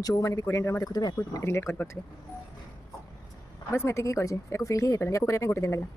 ଯେଉଁମାନେ ବି Korean drama ଦେଖୁଥିବେ ୟାକୁ ରିଲେଟ୍ କରିପାରୁଥିବେ। ବସ୍ ମୁଁ ଏତିକି ହିଁ କରିଛି, ୟାକୁ ଫିଲ୍ ହିଁ ହେଇପାରିଲାନି, ୟାକୁ କରିବା ପାଇଁ ଗୋଟେ ଦିନ ଲାଗିଲା।